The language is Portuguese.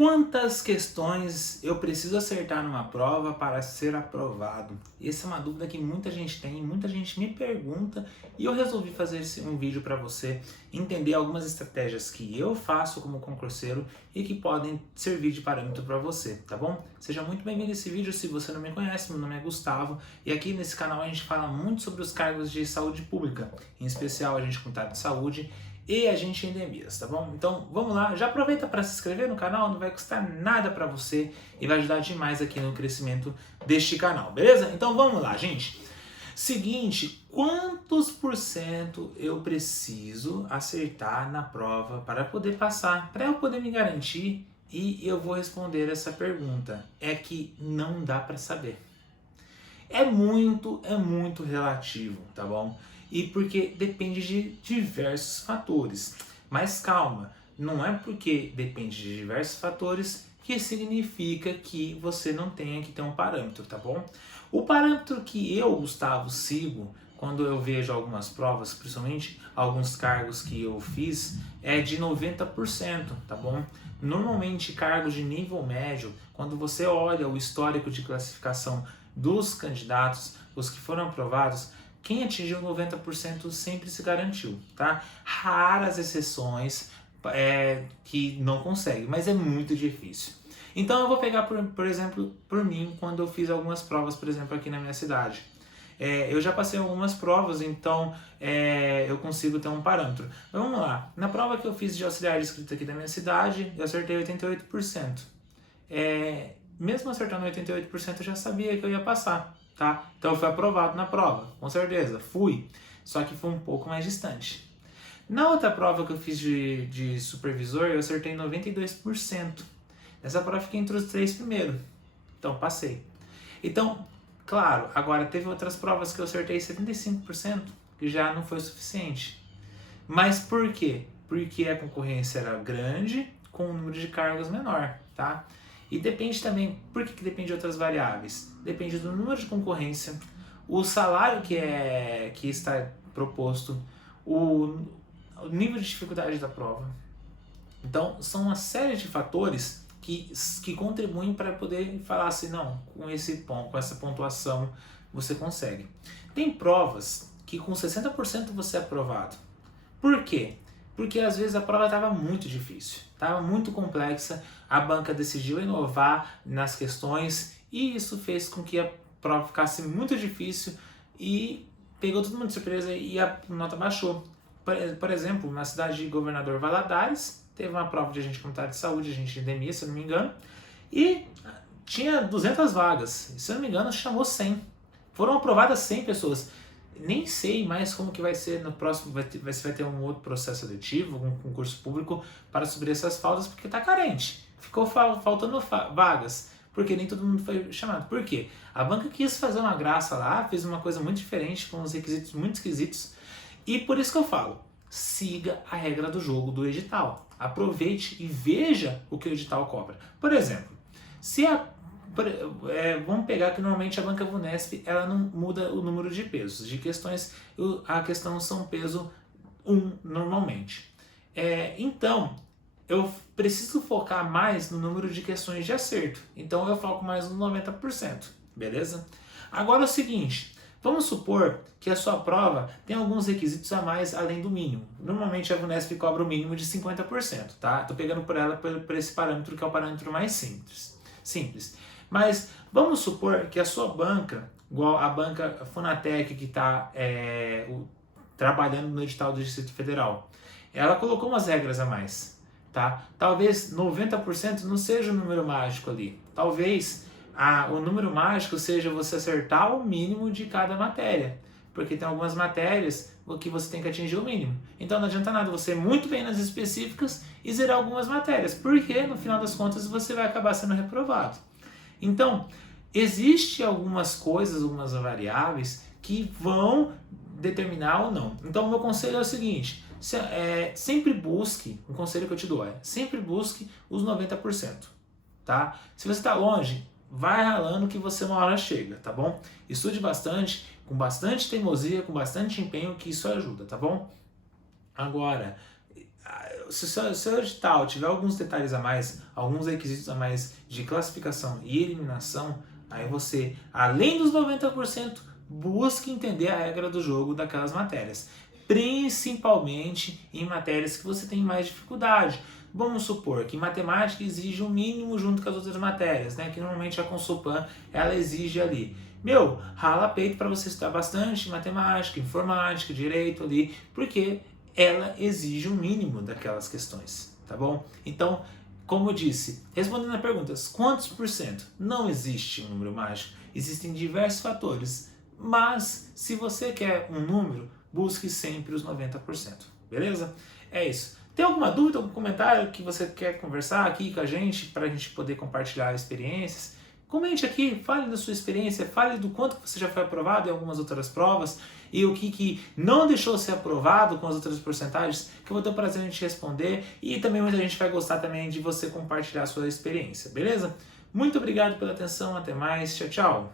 Quantas questões eu preciso acertar numa prova para ser aprovado? Essa é uma dúvida que muita gente tem, muita gente me pergunta e eu resolvi fazer um vídeo para você entender algumas estratégias que eu faço como concurseiro e que podem servir de parâmetro para você, tá bom? Seja muito bem-vindo a esse vídeo. Se você não me conhece, meu nome é Gustavo e aqui nesse canal a gente fala muito sobre os cargos de saúde pública, em especial a gente contar de saúde e a gente endemias, tá bom? Então vamos lá, já aproveita para se inscrever no canal, não vai custar nada para você e vai ajudar demais aqui no crescimento deste canal, beleza? Então vamos lá, gente. Seguinte, quantos por cento eu preciso acertar na prova para poder passar, para eu poder me garantir? E eu vou responder essa pergunta, é que não dá para saber. É muito relativo, tá bom? E porque depende de diversos fatores. Mas calma, não é porque depende de diversos fatores que significa que você não tenha que ter um parâmetro, tá bom? O parâmetro que eu, Gustavo, sigo quando eu vejo algumas provas, principalmente alguns cargos que eu fiz, é de 90%, tá bom? Normalmente cargos de nível médio, quando você olha o histórico de classificação dos candidatos, os que foram aprovados, quem atingiu 90% sempre se garantiu, tá? Raras exceções que não conseguem, mas é muito difícil. Então eu vou pegar, por exemplo, por mim, quando eu fiz algumas provas, por exemplo, aqui na minha cidade. Eu já passei algumas provas, então eu consigo ter um parâmetro. Vamos lá, na prova que eu fiz de auxiliar de escrita aqui da minha cidade, eu acertei 88%. Mesmo acertando 88%, eu já sabia que eu ia passar, tá? Então eu fui aprovado na prova, com certeza, fui. Só que foi um pouco mais distante. Na outra prova que eu fiz de supervisor, eu acertei 92%. Nessa prova eu fiquei entre os 3 primeiros. Então passei. Então, claro, agora teve outras provas que eu acertei 75%, que já não foi o suficiente. Mas por quê? Porque a concorrência era grande com um número de cargos menor, tá? E depende também, por que depende de outras variáveis? Depende do número de concorrência, o salário que está proposto, o nível de dificuldade da prova. Então, são uma série de fatores que contribuem para poder falar assim, não, com essa pontuação você consegue. Tem provas que com 60% você é aprovado. Por quê? Porque às vezes a prova estava muito difícil, estava muito complexa, a banca decidiu inovar nas questões e isso fez com que a prova ficasse muito difícil e pegou todo mundo de surpresa e a nota baixou. Por exemplo, na cidade de Governador Valadares, teve uma prova de agente comunitário de saúde, agente de endemia, se eu não me engano, e tinha 200 vagas, se eu não me engano chamou 100. Foram aprovadas 100 pessoas. Nem sei mais como que vai ser no próximo, se vai ter um outro processo seletivo, um concurso público para subir essas faltas, porque está carente. Ficou faltando vagas, porque nem todo mundo foi chamado. Por quê? A banca quis fazer uma graça lá, fez uma coisa muito diferente, com uns requisitos muito esquisitos, e por isso que eu falo, siga a regra do jogo do edital. Aproveite e veja o que o edital cobra. Por exemplo, vamos pegar que normalmente a banca Vunesp ela não muda o número de pesos. De questões, a questão são peso 1 normalmente. Então, eu preciso focar mais no número de questões de acerto. Então eu foco mais no 90%, beleza? Agora é o seguinte, vamos supor que a sua prova tem alguns requisitos a mais além do mínimo. Normalmente a Vunesp cobra o mínimo de 50%, tá? Estou pegando por ela por esse parâmetro que é o parâmetro mais simples. Mas vamos supor que a sua banca, igual a banca Funatec que está trabalhando no edital do Distrito Federal, ela colocou umas regras a mais, tá? Talvez 90% não seja o número mágico ali. Talvez o número mágico seja você acertar o mínimo de cada matéria, porque tem algumas matérias que você tem que atingir o mínimo. Então não adianta nada você ir muito bem nas específicas e zerar algumas matérias, porque no final das contas você vai acabar sendo reprovado. Então, existe algumas coisas, algumas variáveis que vão determinar ou não. Então, o meu conselho é o seguinte, sempre busque, um conselho que eu te dou sempre busque os 90%, tá? Se você está longe, vai ralando que você uma hora chega, tá bom? Estude bastante, com bastante teimosia, com bastante empenho, que isso ajuda, tá bom? Agora, Se o seu edital tiver alguns detalhes a mais, alguns requisitos a mais de classificação e eliminação, aí você, além dos 90%, busque entender a regra do jogo daquelas matérias. Principalmente em matérias que você tem mais dificuldade. Vamos supor que matemática exige o mínimo junto com as outras matérias, né? Que normalmente a Consulpan ela exige ali. Rala peito para você estudar bastante matemática, informática, direito ali, porque ela exige o mínimo daquelas questões, tá bom? Então, como eu disse, respondendo a perguntas, quantos por cento? Não existe um número mágico, existem diversos fatores, mas se você quer um número, busque sempre os 90%, beleza? É isso. Tem alguma dúvida, algum comentário que você quer conversar aqui com a gente, para a gente poder compartilhar experiências? Comente aqui, fale da sua experiência, fale do quanto você já foi aprovado em algumas outras provas e o que não deixou ser aprovado com as outras porcentagens, que eu vou ter o prazer em te responder e também muita gente vai gostar também de você compartilhar a sua experiência, beleza? Muito obrigado pela atenção, até mais, tchau, tchau!